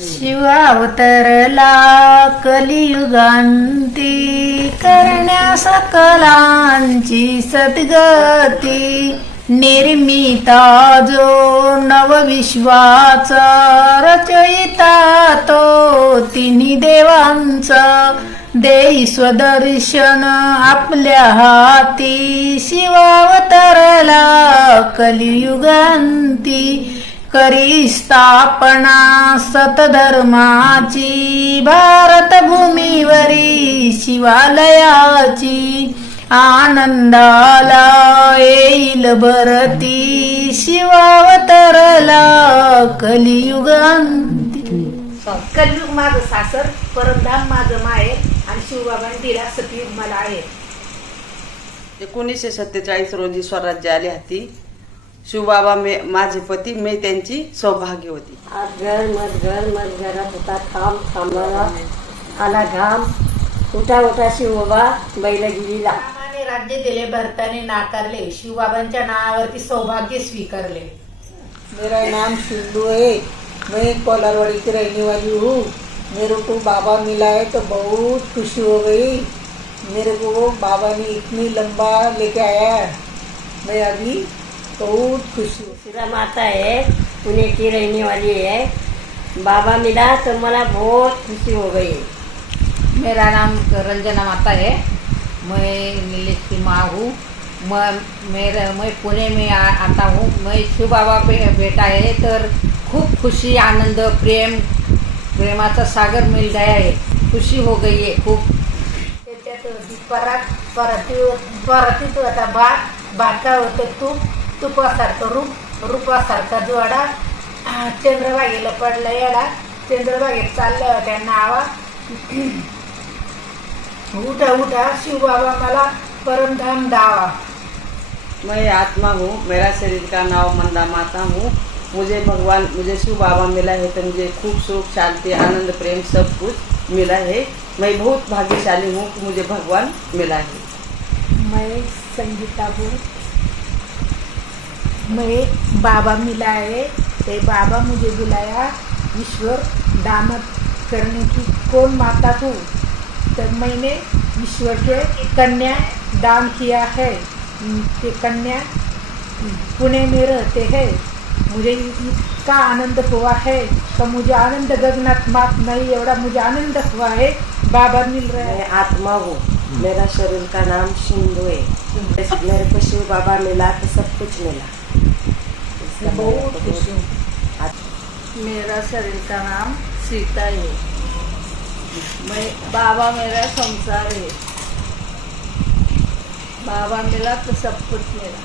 शिवावतरला कलियुगांती करण्या सकलांची सद्गती निर्मिता जो नवविश्वाचा रचयिता तो तिन्ही देवांचा देई स्वदर्शन आपल्या हाती शिवावतरला कलियुगांती करी स्थापना सतधर्माची भारत भूमीवरी शिवालयाची आनंदाला येईल भरती शिवावतरला कलियुगांती. कलियुग माझं सासर, परमधाम माझं माहेर आणि शिवबाबांनी दिला सतयुग मला आहे. 1947 रोजी स्वराज्य आले हाती. शिवबाबा माझे पती, मी त्यांची सौभाग्यवती. आज घर घरात होता थांब थांबाला आला घाम उठा उठा शिवबाबा बैलगिरीला. रामाने राज्य दिले, भरताने नाकारले, शिवबाबांच्या नावावरती सौभाग्य स्वीकारले. मेरा नाम सिंधु है, मैं कोलारवाड़ी की रहने वाली हूँ. मेरे को बाबा मिला है तो बहुत खुशी हो गई. मेरे को बाबा ने इतनी लंबा लेके आया, मैं अभी बहुत खुशी हूँ. सिरा माता है, पुणे की रहने वाली है. बाबा मिला तो मला बहुत खुशी हो गई. मेरा नाम रंजना माता है, मैं नीलेश की माँ हूँ. मैं पुणे में आता हूँ. मैं शिव बाबा बेटा है, तर खूप खुशी आनंद प्रेमाचा सागर मिल गया है. खुशी हो गई है खूप. त्याच्यात परातीत होता भाता होतं तूप, तुपासारखं रूप, रूपासारखा जोडा. चंद्रभागेला पडला येडा, चंद्रभागेत चालल्या होत्या नावा. उठा उठा शिवबाबा मला परमधाम दावा. मैं आत्मा हूँ, मेरा शरीर का नाम मंदा माता हूँ. मुझे शिव बाबा मिला है तो मुझे खूब सुख शांति आनंद प्रेम सब कुछ मिला है. मैं बहुत भाग्यशाली हूँ कि मुझे भगवान मिला है. मैं संगीता हूँ, मैं बाबा मिला है, ते बाबा मुझे बुलाया. ईश्वर दामद करने की कौन माता हूँ, तो मैंने ईश्वर के कन्या दान किया है. ते कन्या पुणे में रहते हैं. मुझे इतना आनंद हुआ है तो मुझे आनंद गगनात मात नहीं, एवढा मुझे आनंद हुआ है. बाबा मिल रहा है. मैं आत्मा हूँ, मेरा शरीर का नाम सिंधु है. मेरे को शिव बाबा मिला तो सब कुछ मिला. बहुत खुशी हूँ. मेरा शरीर का नाम सीता है. मैं बाबा मेरा संसार है. बाबा मिला तो सब कुछ मिला.